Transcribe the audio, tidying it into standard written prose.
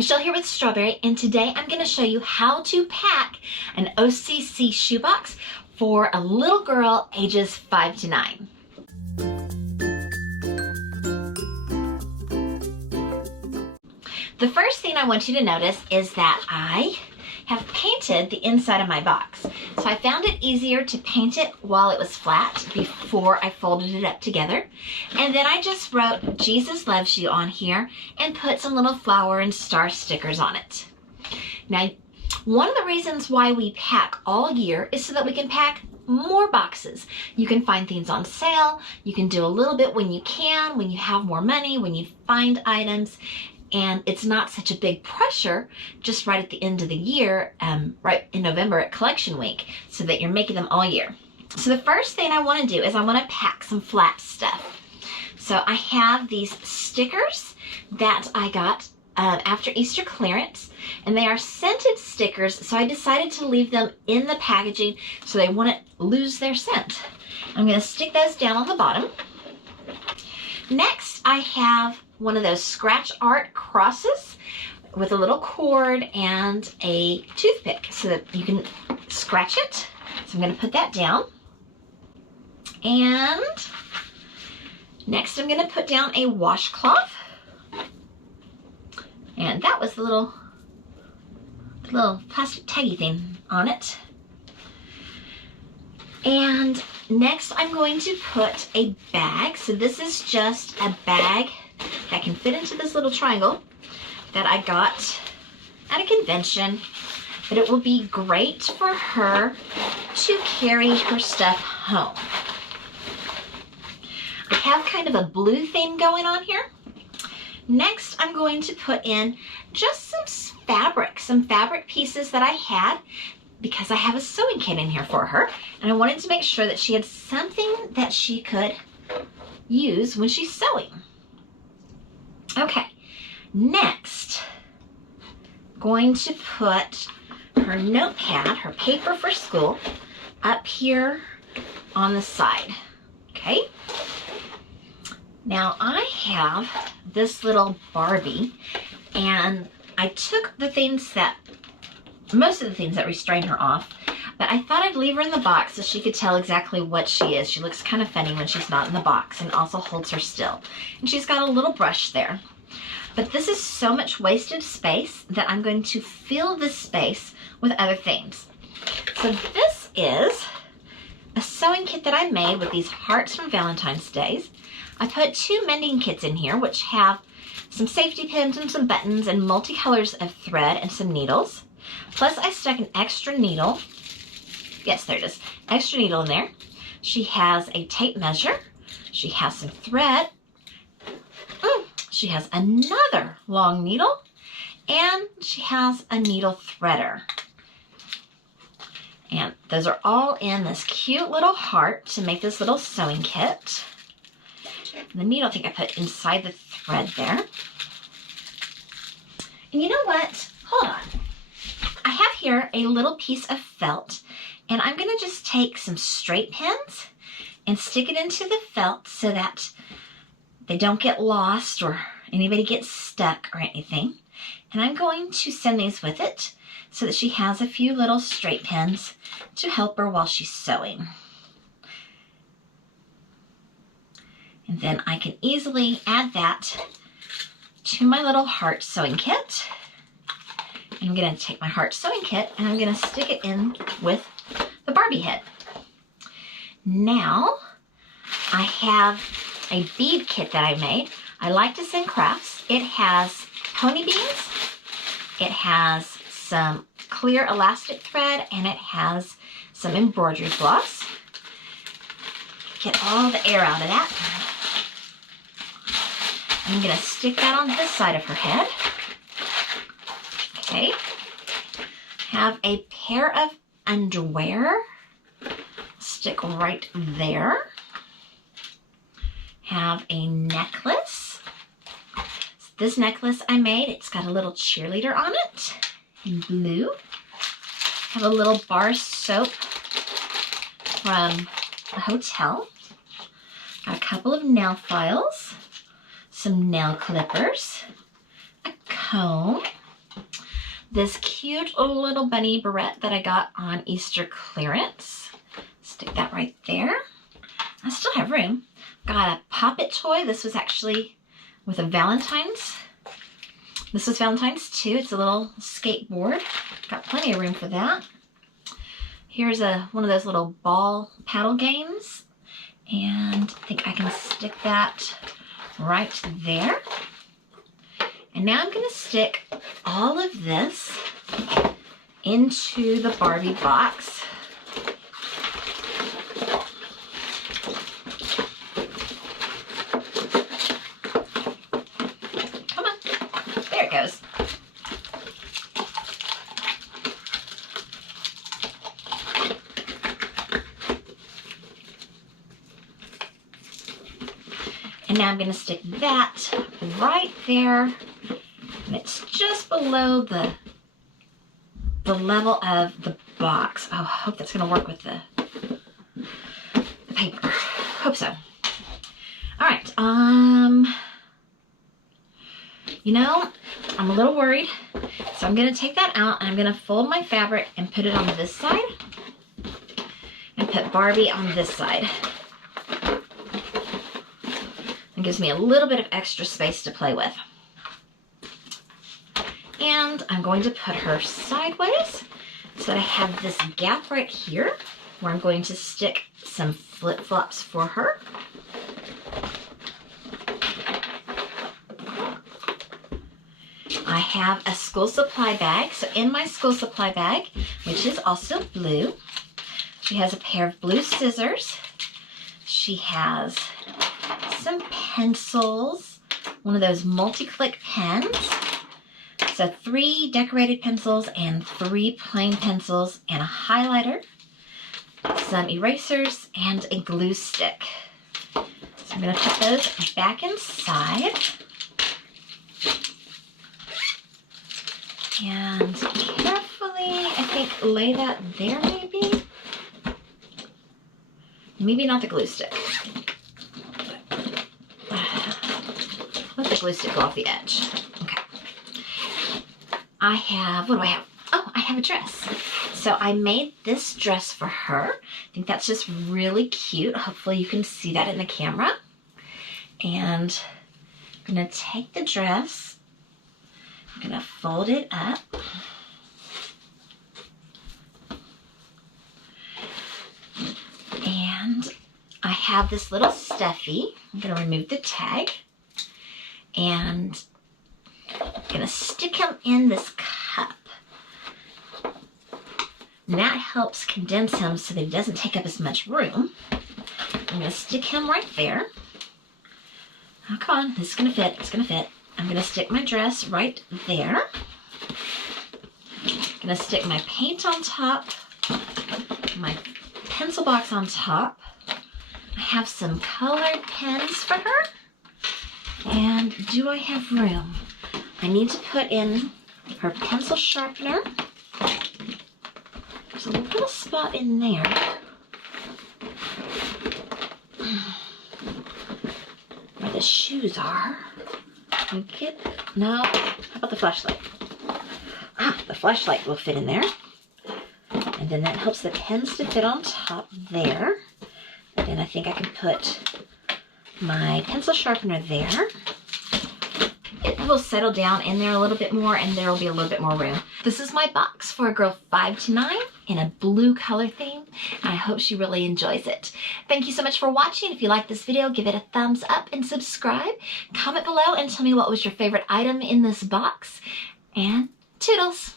Michelle here with Strawberry, and today I'm going to show you how to pack an OCC shoebox for a little girl ages 5 to 9. The first thing I want you to notice is that I have painted the inside of my box. So I found it easier to paint it while it was flat before I folded it up together. And then I just wrote Jesus Loves You on here and put some little flower and star stickers on it. Now, one of the reasons why we pack all year is so that we can pack more boxes. You can find things on sale. You can do a little bit when you can, when you have more money, when you find items. And it's not such a big pressure just right at the end of the year, right in November at collection week, so that you're making them all year. So the first thing I want to do is I want to pack some flat stuff. So I have these stickers that I got after Easter clearance, and they are scented stickers, so I decided to leave them in the packaging so they wouldn't lose their scent. I'm going to stick those down on the bottom. Next, I have one of those scratch art crosses with a little cord and a toothpick so that you can scratch it. So I'm going to put that down. And next I'm going to put down a washcloth. And that was the little plastic taggy thing on it. And next I'm going to put a bag. So this is just a bag that can fit into this little triangle that I got at a convention, but it will be great for her to carry her stuff home. I have kind of a blue theme going on here. Next, I'm going to put in just some fabric pieces that I had because I have a sewing kit in here for her, and I wanted to make sure that she had something that she could use when she's sewing. Okay, next, going to put her notepad, her paper for school, up here on the side, okay? Now I have this little Barbie, and I took most of the things that restrain her off, but I thought I'd leave her in the box so she could tell exactly what she is. She looks kind of funny when she's not in the box and also holds her still. And she's got a little brush there. But this is so much wasted space that I'm going to fill this space with other things. So this is a sewing kit that I made with these hearts from Valentine's Day. I put 2 mending kits in here, which have some safety pins and some buttons and multicolors of thread and some needles. Plus I stuck an extra needle. Yes, there it is. Extra needle in there. She has a tape measure. She has some thread. She has another long needle. And she has a needle threader. And those are all in this cute little heart to make this little sewing kit. The needle I think I put inside the thread there. And you know what? Hold on. I have here a little piece of felt, and I'm going to just take some straight pins and stick it into the felt so that they don't get lost or anybody gets stuck or anything. And I'm going to send these with it so that she has a few little straight pins to help her while she's sewing. And then I can easily add that to my little heart sewing kit. I'm going to take my heart sewing kit and I'm going to stick it in with the Barbie head. Now I have a bead kit that I made. I like to send crafts. It has pony beads, it has some clear elastic thread, and it has some embroidery floss. Get all the air out of that. I'm going to stick that on this side of her head. Okay. Have a pair of underwear. Stick right there. Have a necklace. This necklace I made, it's got a little cheerleader on it in blue. Have a little bar soap from a hotel. Got a couple of nail files, some nail clippers, a comb, this cute little bunny barrette that I got on Easter clearance. Stick that right there. I still have room. Got a Pop-It toy. This was actually with a Valentine's. This was Valentine's too. It's a little skateboard. Got plenty of room for that. Here's one of those little ball paddle games. And I think I can stick that right there. And now I'm going to stick all of this into the Barbie box. Come on. There it goes. And now I'm going to stick that right there. And it's just below the level of the box. Oh, I hope that's going to work with the paper. Hope so. All right. You know, I'm a little worried. So I'm going to take that out and I'm going to fold my fabric and put it on this side. And put Barbie on this side. It gives me a little bit of extra space to play with. And I'm going to put her sideways so that I have this gap right here where I'm going to stick some flip-flops for her. I have a school supply bag. So in my school supply bag, which is also blue, she has a pair of blue scissors. She has some pencils, one of those multi-click pens. So 3 decorated pencils and 3 plain pencils and a highlighter, some erasers, and a glue stick. So I'm going to put those back inside. And carefully, I think, lay that there maybe. Maybe not the glue stick. Let the glue stick go off the edge. I have, what do I have? Oh, I have a dress. So I made this dress for her. I think that's just really cute. Hopefully you can see that in the camera. And I'm gonna take the dress, I'm gonna fold it up. And I have this little stuffy. I'm gonna remove the tag. And I'm gonna stick him in this cup. And that helps condense him so that he doesn't take up as much room. I'm gonna stick him right there. Oh, come on, this is gonna fit, it's gonna fit. I'm gonna stick my dress right there. I'm gonna stick my paint on top, my pencil box on top. I have some colored pens for her. And do I have room? I need to put in her pencil sharpener. There's a little spot in there. Where the shoes are. No, how about the flashlight? Ah, the flashlight will fit in there. And then that helps the pens to fit on top there. And then I think I can put my pencil sharpener there. It will settle down in there a little bit more and there will be a little bit more room. This is my box for a girl 5 to 9 in a blue color theme. I hope she really enjoys it. Thank you so much for watching. If you like this video, give it a thumbs up and subscribe. Comment below and tell me what was your favorite item in this box. And toodles!